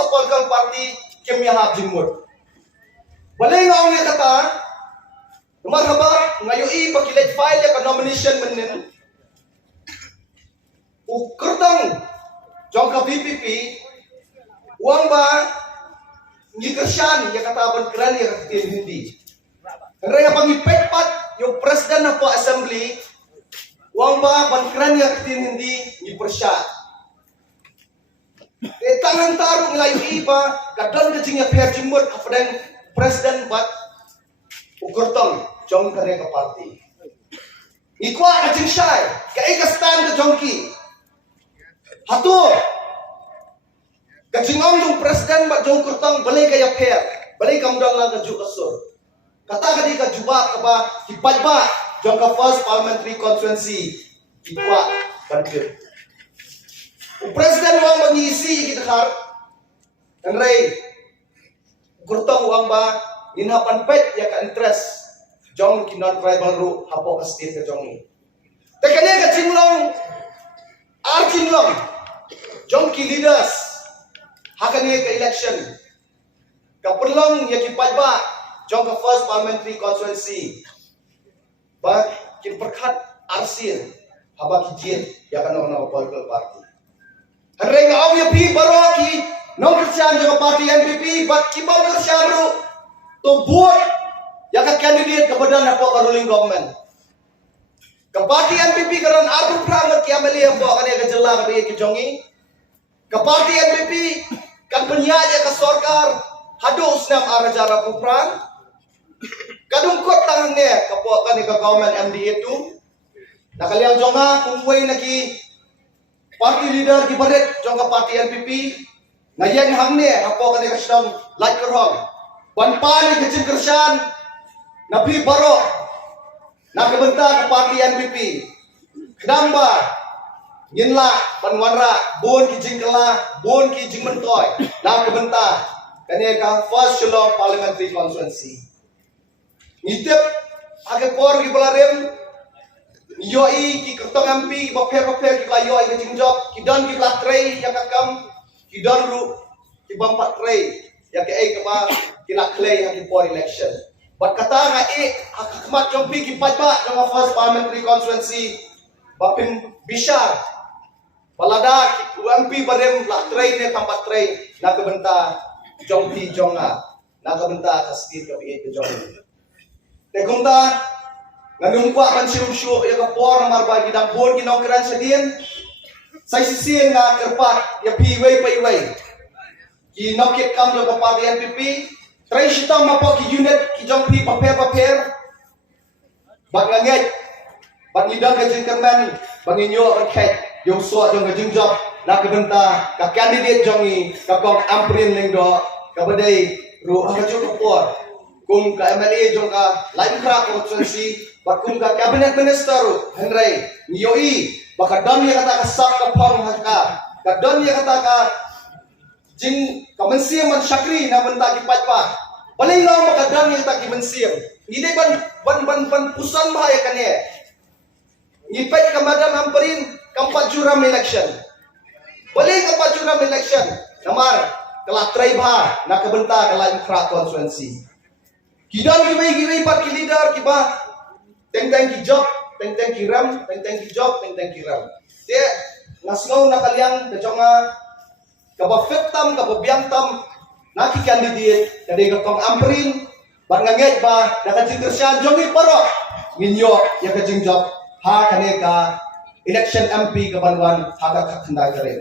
ke political party kimya hab jimur. Balay nga ang kata, marhaba ngayon pakilit file ya nomination menin. Ukurtang jong ka PPP uang ba ngikersan ya kataban kran ya katin hindi. Raya pangipetpat yung president na po assembly uang ba bankran ya katin hindi ni persya. Tangan tarung ngayon iba kadang kajing ya perjimut kapadang president bat ukurtang jong kare ka party. Ikwa kajing syai ka ikastan ka jongki. Hatu kajing ang presiden bat jong kurtang balay kaya per balay kamdang lang kaju kasur kata kadi kajuba kaba hipajba jong ka first parliamentary constituency ikwa bantir presiden wang mengisi kita har dan rei kurtang wang ba inhapan pet ya ka interest jong kinon tribal ru hapo ka state ka jong ni tekanya kajing long arkin long jong ki leaders hakan ye ka election kaperlong ya ki pajba jong ka first parliamentary constituency ba kin perkhat arsin haba ki jin ya kan no political party hare nga aw ya pi baro ki no kristian jong party NPP bat ki ba kristian ru to buat ya ka candidate ka badan na po ka ruling government ka party NPP karon abu prangat ki amali ang bo kaniya ka jela ka bi ki jongi ka party NPP kan penyaya ka sorkar hadus nam arajara pupran kadungkot tangannya kapwa kan ka government MD itu nakaliang jonga kumway naki party leader ki baret jonga party NPP ngayan hamne kapwa kan ka sidang light kerhong banpani kecil kersan nabi baro nakabenta ka party NPP kedamba Yinla panwanra bon ki jingkala bon ki jingmentoy na kebenta kanya ka first shillong parliamentary constituency ngitip age por ki balarem yoi ki kertong MP ki baper ki yoi ki jingjok ki don ki latrei ya kakam ki don ru ki bampat trei ya ke ai kaba ki laklei ya ki por election bat kata nga hakmat jompi ki pajba jong first parliamentary constituency bapin bishar Palada UMP barem la train ne tempat train nak kebenta jongti jonga nak kebenta kastit ka biit jong te kumta nganungkwa kan siu ya ka por marba gidang bon ginong kran sedien sai sisien na kerpat ya piway paiway ki nokit kam jo ka party NPP trai sitang mapo ki unit ki jongpi paper baganget bangidang ka jingkerman banginyo ka khet yung suat yung kajingjok na kebenta ka candidate jongi ka kong amprin lengdo ka badai ru hajo kapor kung ka MLA jong ka lain kra constituency bat kung ka cabinet minister henry niyoi baka don ya kata ka sak ka pong haka ka don ya kata ka jing ka mensiam man syakri na benta ki patpa balay law maka don ya kata ki mensiam hindi ban pusan bahaya kanya ngipet ka madam amprin kampat juram election balik kampat juram election namar kelah triba nak kebenta kelah infra constituency kidan giwei pat ki leader kiba teng ki job teng ki ram teng ki job teng ki ram te ngasngau nakaliang kejonga kaba fittam kaba biangtam naki candidate kade ka kong amprin ban nganget ba nakajing kersian jongi paro minyo ya kajing job ha kane ka election MP kabanwan hagak hakandai kare.